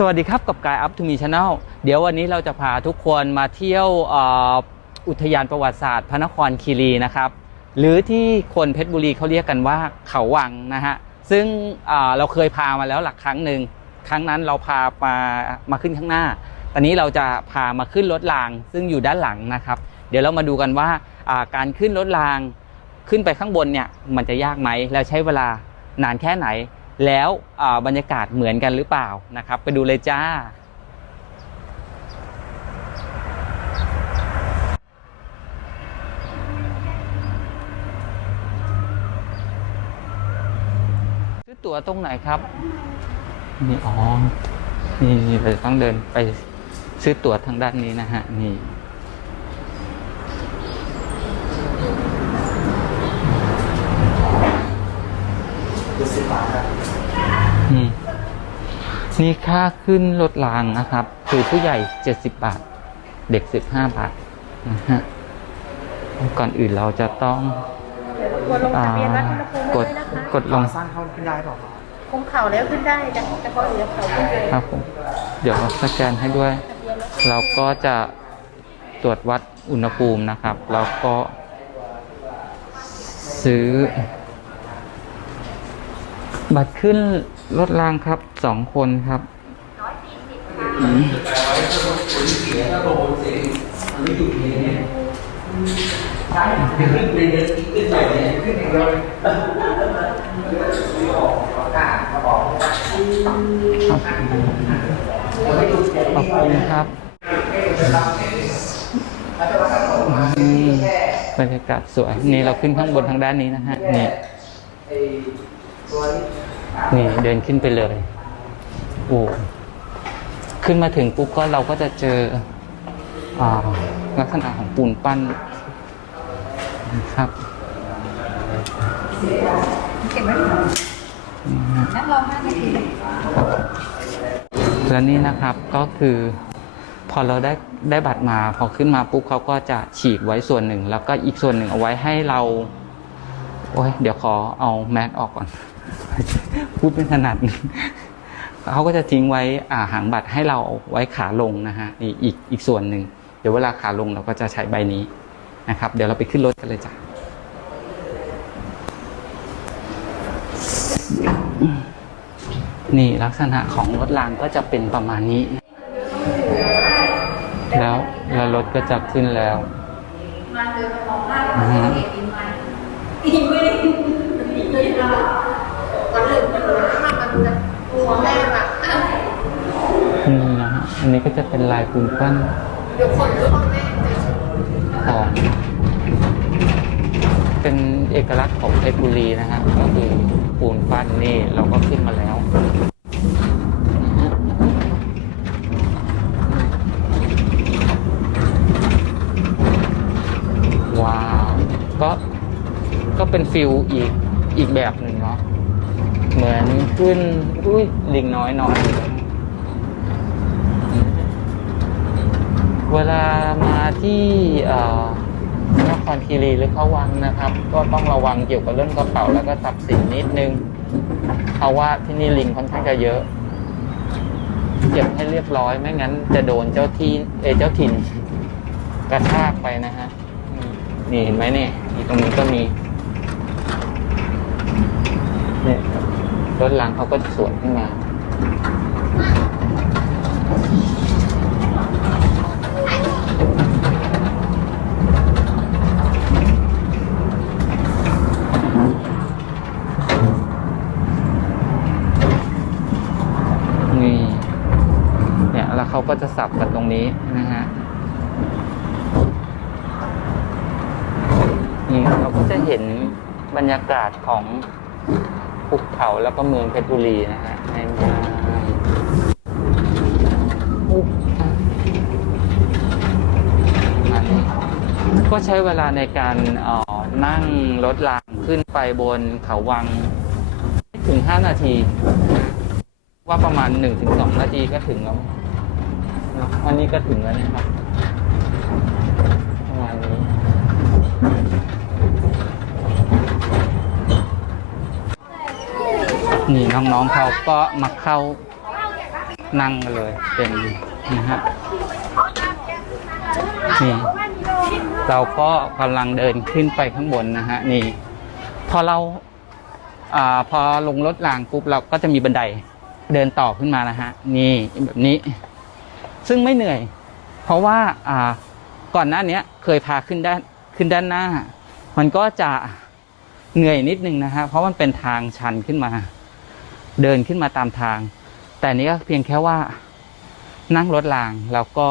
สวัสดีครับกับกายอัพทูมีชาแนลเดี๋ยววันนี้เราจะพาทุกคนมาเที่ยวอ,อุทยานประวัติศาสตร์ พระนครคีรีนะครับ หรือที่คนเพชรบุรีเขาเรียกกันว่าเขาวังนะฮะซึ่งเราเคยพามาแล้วหลักครั้งหนึ่งครั้งนั้นเราพามามาขึ้นข้างหน้า ตอนนี้เราจะพามาขึ้นรถราง ซึ่งอยู่ด้านหลังนะครับ เดี๋ยวเรามาดูกันว่าอ่าการขึ้นรถรางขึ้นไปข้างบนเนี่ยมันจะยากไหมแล้วใช้เวลานานแค่ไหน แล้วบรรยากาศเหมือนกันหรือเปล่านะครับ ไปดูเลยจ้า ซื้อตั๋วตรงไหนครับ นี่อ๋อ นี่นี่เราจะต้องเดินไปซื้อตั๋วทางด้านนี้นะฮะ นี่ อืมนี่ค่าขึ้นรถรางนะครับ คือผู้ใหญ่70บาท เด็ก15บาทนะฮะก่อนอื่นเราจะต้องกดลงทะเบียนวัดอุณหภูมิกไว้ดด้วยนะคะกดลงสร้างเข้าขึ้นได้เปล่าครับคงเข่าแล้วขึ้นได้จ้ะเฉพาะเหลือเข่าขึ้นเลยครับผมเดี๋ยวเราสแกนให้ด้วยทะเบียนรถเราก็จะตรวจวัดอุณหภูมินะครับ แล้วก็ซื้อ บัตรขึ้นรถรางครับสองคนครับขอบคุณครับนี่บรรยากาศสวย นี่เราขึ้นข้างบนทางด้านนี้นะฮะ นี่ นี่เดินขึ้นไปเลย โอ้ขึ้นมาถึงปุ๊บก็เราก็จะเจออลักษณะของปูนปั้นนะครับนั่งรอห้านาทีและนี่นะครับก็คือพอเราได้ได้บัตรมาพอขึ้นมาปุ๊บเขาก็จะฉีกไว้ส่วนหนึ่ง แล้วก็อีกส่วนหนึ่งเอาไว้ให้เรา โอ้ยเดี๋ยวขอเอาแมสออกก่อน พูดไม่ถนัดเขาก็จะทิ้งไว้อ่าหางบัตรให้เราไว้ขาลงนะฮะนี่อีกอีกส่วนหนึ่งเดี๋ยวเวลาขาลงเราก็จะใช้ใบนี้นะครับ เดี๋ยวเราไปขึ้นรถกันเลยจ้ะนี่ลักษณะของรถรางก็จะเป็นประมาณนี้ แล้วแล้วรถก็จะขึ้นแล้วนะฮะ นี่นะฮะอันนี้ก็จะเป็นลายปูนปั้นของ เป็นเอกลักษณ์ของเพชรบุรีนะฮะก็คือปูนปั้นนี่เราก็ขึ้นมาแล้วว้าว ก็ ก็เป็นฟิลอีก อีกแบบ เหมือนขึ้น อุ้ยลิงน้อยนอนเวลามาที่นครคีรีหรือเขาวังนะครับ ก็ต้องระวังเกี่ยวกับเรื่องกระเป๋าแล้วก็ทรัพย์สินนิดนึงเพราะว่าที่นี่ลิงค่อนข้างจะเยอะ เก็บให้เรียบร้อยไม่งั้น จะโดนเจ้าที่เอเจ้าถิ่นกระชากไปนะฮะนี่เห็นไหมเนี่ยอีตรงนี้ก็มีเนี่ย รถหลังเขาก็จะสวนขึ้นมานี่เนี่ยแล้วเขาก็จะสับกันตรงนี้นะฮะนี่เราก็จะเห็นบรรยากาศของ ภูเขาแล้วก็เมืองเพชรบุรีนะฮะในเมืองก็ใช้เวลาในการนั่งรถรางขึ้นไปบนเขาวัง ถึง 5 นาที ว่าประมาณ 1-2 นาทีก็ถึงแล้วนอะวันนี้ก็ถึงแล้วนะครับประมาณนี้ นี่น้องๆเขาก็มาเข้านั่งเลยเป็นนะฮะนี่เราก็กำลังเดินขึ้นไปข้างบนนะฮะนี่ พอเราอ่าพอลงรถรางปุ๊บเราก็จะมีบันไดเดินต่อขึ้นมานะฮะนี่แบบนี้ ซึ่งไม่เหนื่อย เพราะว่าอ่าก่อนหน้านี้เคยพาขึ้นด้านขึ้นด้านหน้า มันก็จะเหนื่อยนิดนึงนะฮะเพราะมันเป็นทางชันขึ้นมา เดินขึ้นมาตามทาง แต่นี้ก็เพียงแค่ว่านั่งรถรางแล้วก็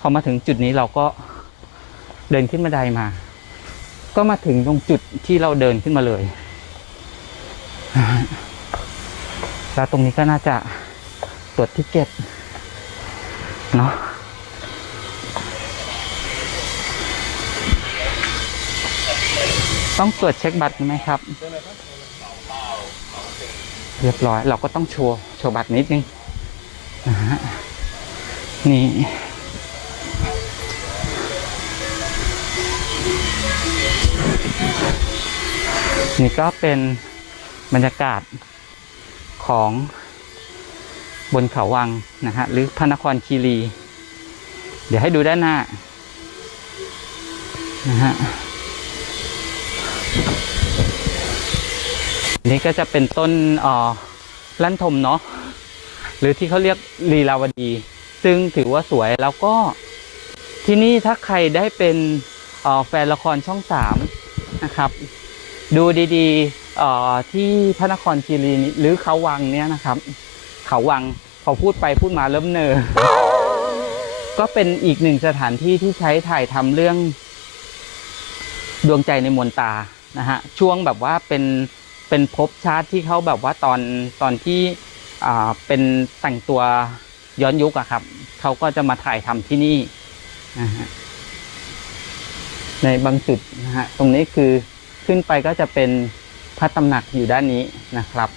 พอมาถึงจุดนี้เราก็เดินขึ้นบันไดมา ก็มาถึงตรงจุดที่เราเดินขึ้นมาเลยแล้วตรงนี้ก็น่าจะตรวจทิเก็ตเนาะต้องตรวจเช็คบัตรไหมครับ เรียบร้อย เราก็ต้องโชว์โชว์บัตรนิดนึงนะฮะนี่นี่ก็เป็นบรรยากาศของบนเขาวังนะฮะหรือพระนครคีรี เดี๋ยวให้ดูด้านหน้านะฮะ นี่ก็จะเป็นต้นออลั่นทมเนาะหรือที่เขาเรียกลีลาวดี ซึ่งถือว่าสวยแล้วก็ที่นี่ถ้าใครได้เป็นออแฟนละครช่องสามนะครับ ดูดีๆที่พระนครคีรีนี้หรือเขาวังเนี่ยนะครับ เขาวังพอพูดไปพูดมาเริ่มเนอก็เป็นอีกหนึ่งสถานที่ที่ใช้ถ่ายทำเรื่องดวงใจในมวลตานะฮะช่วงแบบว่าเป็น เป็นภพชาติที่เขาแบบว่าตอนตอนที่อ่าเป็นแต่งตัวย้อนยุคอะครับเขาก็จะมาถ่ายทำที่นี่นะฮะในบางจุดนะฮะตรงนี้คือขึ้นไปก็จะเป็นพระตำหนักอยู่ด้านนี้นะครับ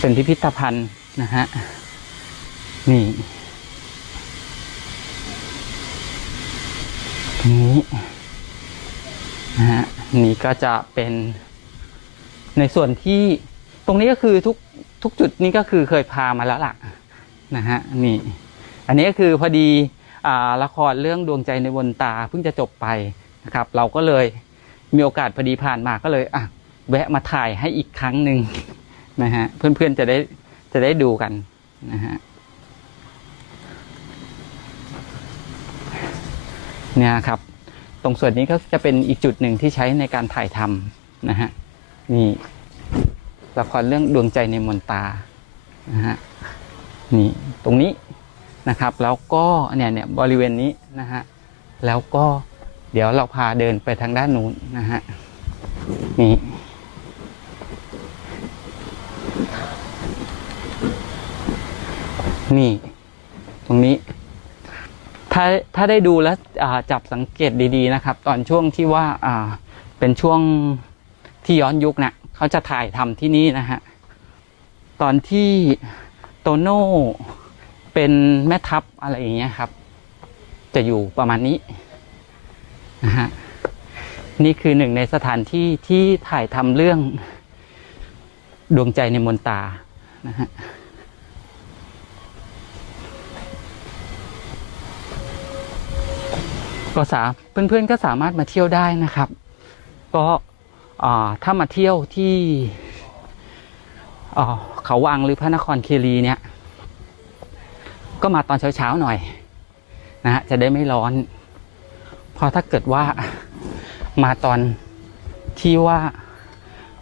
เป็นพิพิธภัณฑ์นะฮะนี่ตรงนี้ นะฮะนี่ก็จะเป็นในส่วนที่ตรงนี้ก็คือทุกทุกจุดนี้ก็คือเคยพามาแล้วล่ะนะฮะนี่อันนี้ก็คือพอดีอละครเรื่องดวงใจในบนตาเพิ่งจะจบไปนะครับ เราก็เลยมีโอกาสพอดีผ่านมาก็เลยอะแวะมาถ่ายให้อีกครั้งหนึ่งนะฮะเพื่อนๆจะได้จะได้ดูกันนะฮะเนี่ยครับ ตรงส่วนนี้ก็จะเป็นอีกจุดหนึ่งที่ใช้ในการถ่ายทำนะฮะนี่ละครเรื่องดวงใจในมนตานะฮะนี่ตรงนี้นะครับ แล้วก็เนี่ยเนี่ยบริเวณนี้นะฮะแล้วก็เดี๋ยวเราพาเดินไปทางด้านนู้นนะฮะนี่นี่ ตรงนี้ ถ้าถ้าได้ดูแล้วจับสังเกตดีๆนะครับ ตอนช่วงที่ว่าเป็นช่วงที่ย้อนยุคเนะ่ะเขาจะถ่ายทำที่นี่นะฮะตอนที่โตโน่เป็นแม่ทัพอะไรอย่างเงี้ยครับ จะอยู่ประมาณนี้นะฮะนี่คือหนึ่งในสถานที่ที่ถ่ายทำเรื่องดวงใจในมนตานะฮะ ก็สาเพื่อนๆก็สามารถมาเที่ยวได้นะครับ ก็ถ้ามาเที่ยวที่เขาวังหรือพระนครคีรีเนี่ยก็มาตอนเช้าๆหน่อยนะฮะจะได้ไม่ร้อน เพราะถ้าเกิดว่ามาตอนที่ว่า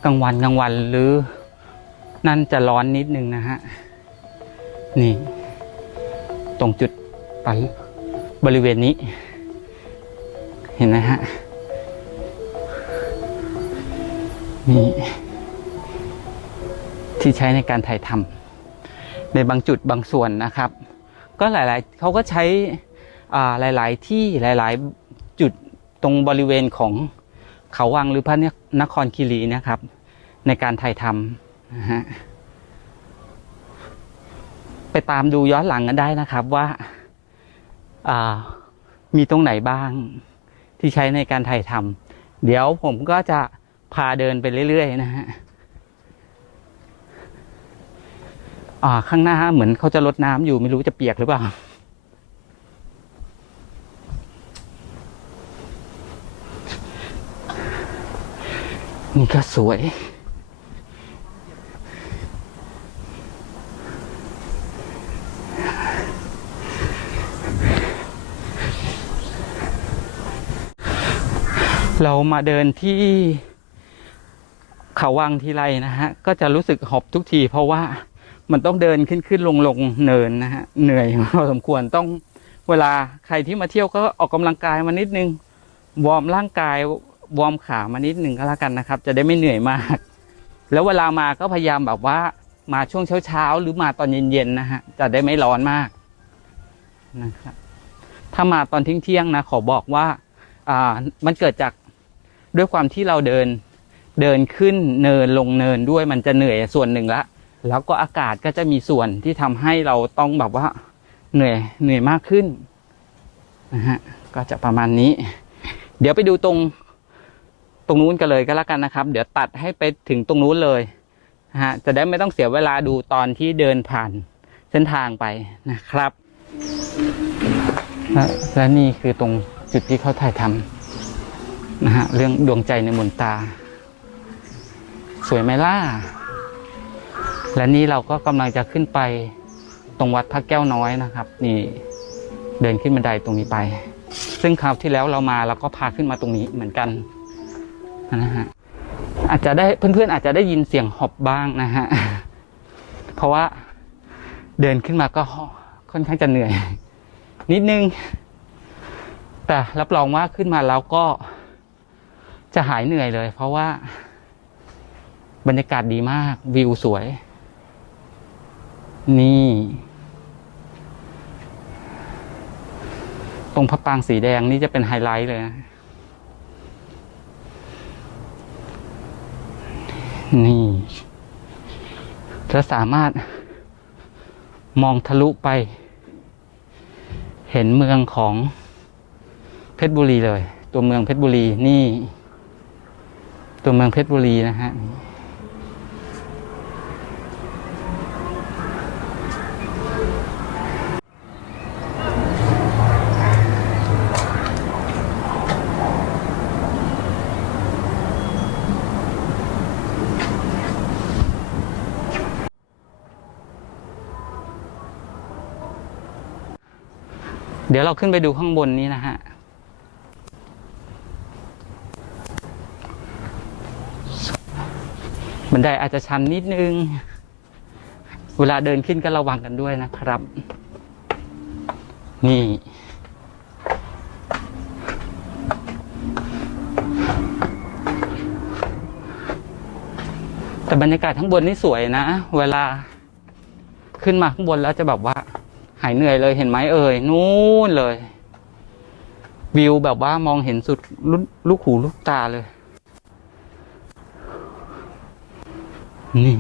กลางวันกลางวันหรือนั่นจะร้อนนิดนึงนะฮะนี่ ตรงจุดปันบริเวณนี้ เห็นไหมฮะ นี่ ที่ใช้ในการถ่ายทำในบางจุดบางส่วนนะครับ ก็หลายๆเขาก็ใช้หลาย ๆ ที่หลาย ๆ จุดตรงบริเวณของเขาวังหรือพระนครคีรีนะครับ ในการถ่ายทำนะฮะไปตามดูย้อนหลังกันได้นะครับว่าอ่ามีตรงไหนบ้าง ที่ใช้ในการถ่ายทำเดี๋ยวผมก็จะพาเดินไปเรื่อยๆนะฮะอ่าข้างหน้าเหมือนเขาจะลดน้ำอยู่ไม่รู้จะเปียกหรือเปล่านี่ก็สวย เรามาเดินที่เขาวังทีไรนะฮะ ก็จะรู้สึกหอบทุกที เพราะว่ามันต้องเดินขึ้นขึ้นลงลงเนินนะฮะ เหนื่อยพอสมควรต้องเวลาใครที่มาเที่ยวก็ออกกำลังกายมานิดนึง วอร์มร่างกายวอร์มขามานิดหนึ่งก็แล้วกันนะครับ จะได้ไม่เหนื่อยมาก แล้วเวลามาก็พยายามแบบว่ามาช่วงเช้าๆหรือมาตอนเย็นๆนะฮะจะได้ไม่ร้อนมากนะครับถ้ามาตอนเที่ยงๆนะขอบอกว่าอ่ามันเกิดจาก ด้วยความที่เราเดินเดินขึ้นเนินลงเนินด้วยมันจะเหนื่อยส่วนหนึ่งละ แล้วก็อากาศก็จะมีส่วนที่ทำให้เราต้องแบบว่าเหนื่อยเหนื่อยมากขึ้นนะฮะก็จะประมาณนี้ เดี๋ยวไปดูตรงตรงนู้นกันเลยก็แล้วกันนะครับ เดี๋ยวตัดให้ไปถึงตรงนู้นเลยนะฮะจะได้ไม่ต้องเสียเวลาดูตอนที่เดินผ่านเส้นทางไปนะครับ และและนี่คือตรงจุดที่เขาถ่ายทำ นะฮะเรื่องดวงใจในมนตา สวยไหมล่ะ และนี่เราก็กำลังจะขึ้นไปตรงวัดพระแก้วน้อยนะครับ นี่เดินขึ้นบันไดตรงนี้ไป ซึ่งคราวที่แล้วเรามาเราก็พาขึ้นมาตรงนี้เหมือนกันนะฮะอาจจะได้เพื่อนๆอาจจะได้ยินเสียงหอบบ้างนะฮะเพราะว่าเดินขึ้นมาก็ค่อนข้างจะเหนื่อย นิดนึง แต่รับรองว่าขึ้นมาแล้วก็ จะหายเหนื่อยเลย เพราะว่า บรรยากาศดีมาก วิวสวย นี่ ตรงพระปรางสีแดงนี่จะเป็นไฮไลท์เลยนะนี่จะสามารถมองทะลุไป เห็นเมืองของเพชรบุรีเลย ตัวเมืองเพชรบุรีนี่ ตัวเมืองเพชรบุรีนะฮะเดี๋ยวเราขึ้นไปดูข้างบนนี้นะฮะ บันไดอาจจะชันนิดนึง เวลาเดินขึ้นก็ระวังกันด้วยนะครับ นี่ แต่บรรยากาศข้างบนนี่สวยนะ เวลาขึ้นมาข้างบนแล้วจะแบบว่า หายเหนื่อยเลยเห็นไหมเอ่ยนู่นเลย วิวแบบว่ามองเห็นสุดลุลูกหูลูกตาเลย นี่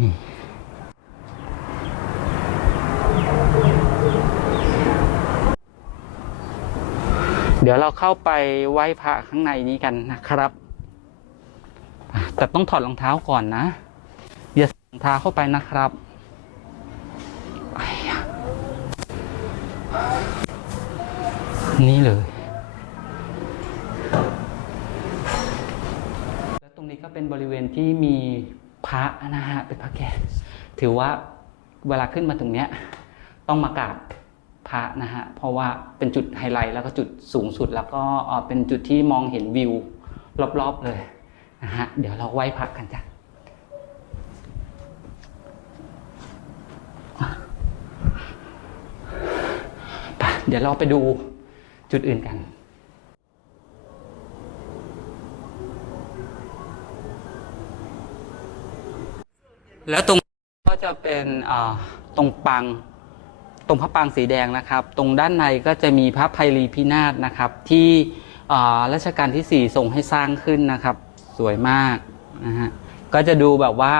เดี๋ยวเราเข้าไปไหว้พระข้างในนี้กันนะครับ แต่ต้องถอดรองเท้าก่อนนะ อย่าใส่รองเท้าเข้าไปนะครับ นี่เลย แล้วตรงนี้ก็เป็นบริเวณที่มี พระนะฮะเป็นพระแก่ถือว่าเวลาขึ้นมาตรงเนี้ยต้องมากราบพระนะฮะเพราะว่าเป็นจุดไฮไลท์แล้วก็จุดสูงสุดแล้วก็เป็นจุดที่มองเห็นวิวรอบๆเลยนะฮะเดี๋ยวเราไหว้พระกันจ้ะไปเดี๋ยวเราไปดูจุดอื่นกัน แล้วตรงก็จะเป็นตรงปัง ตรงพระปางสีแดงนะครับ ตรงด้านในก็จะมีพระไพรีพินาศนะครับ ที่รัชกาลที่ 4 ทรงให้สร้างขึ้นนะครับ สวยมากนะฮะก็จะดูแบบว่า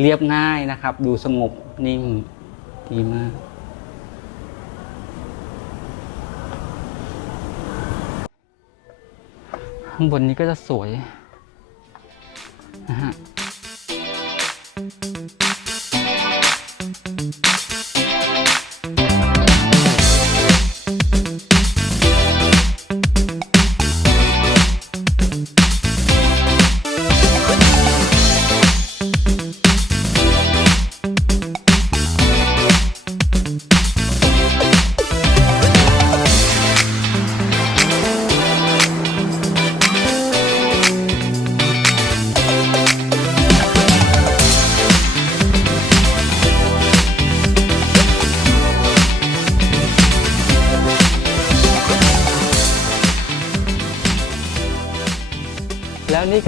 เรียบง่ายนะครับ ดูสงบนิ่งดีมากข้างบนนี้ก็จะสวยนะฮะ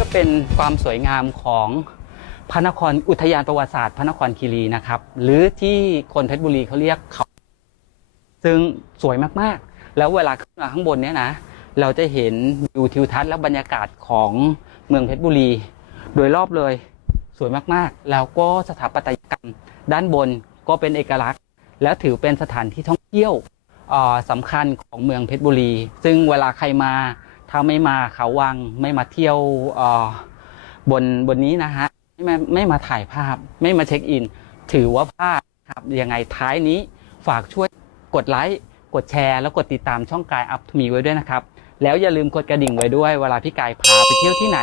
ก็เป็นความสวยงามของพระนครอุทยานประวัติศาสตร์ พระนครคีรีนะครับ หรือที่คนเพชรบุรีเขาเรียกเขา ซึ่งสวยมากๆ แล้วเวลาขึ้นมาข้างบนเนี้ยนะ เราจะเห็นวิวทิวทัศน์และบรรยากาศของเมืองเพชรบุรี โดยรอบเลยสวยมากๆ แล้วก็สถาปัตยกรรมด้านบนก็เป็นเอกลักษณ์ และถือเป็นสถานที่ท่องเที่ยวสำคัญของเมืองเพชรบุรี ซึ่งเวลาใครมา ถ้าไม่มาเขาวังไม่มาเที่ยวบนบนนี้นะฮะไม่มาไม่มาถ่ายภาพ ไม่มาเช็คอิน ถือว่าพลาดครับยังไงท้ายนี้ฝากช่วยกดไลค์กดแชร์ แล้วกดติดตามช่องกายอัพทูมีไว้ด้วยนะครับ แล้วอย่าลืมกดกระดิ่งไว้ด้วย เวลาพี่กายพาไปเที่ยวที่ไหน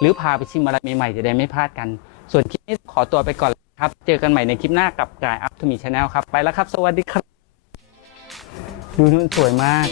หรือพาไปชิมอะไรใหม่ๆจะได้ไม่พลาดกัน ส่วนคลิปนี้ขอตัวไปก่อนครับ เจอกันใหม่ในคลิปหน้ากับกายอัพทูมีชาแนลครับไปแล้วครับ สวัสดีครับ ดูนู่นสวยมาก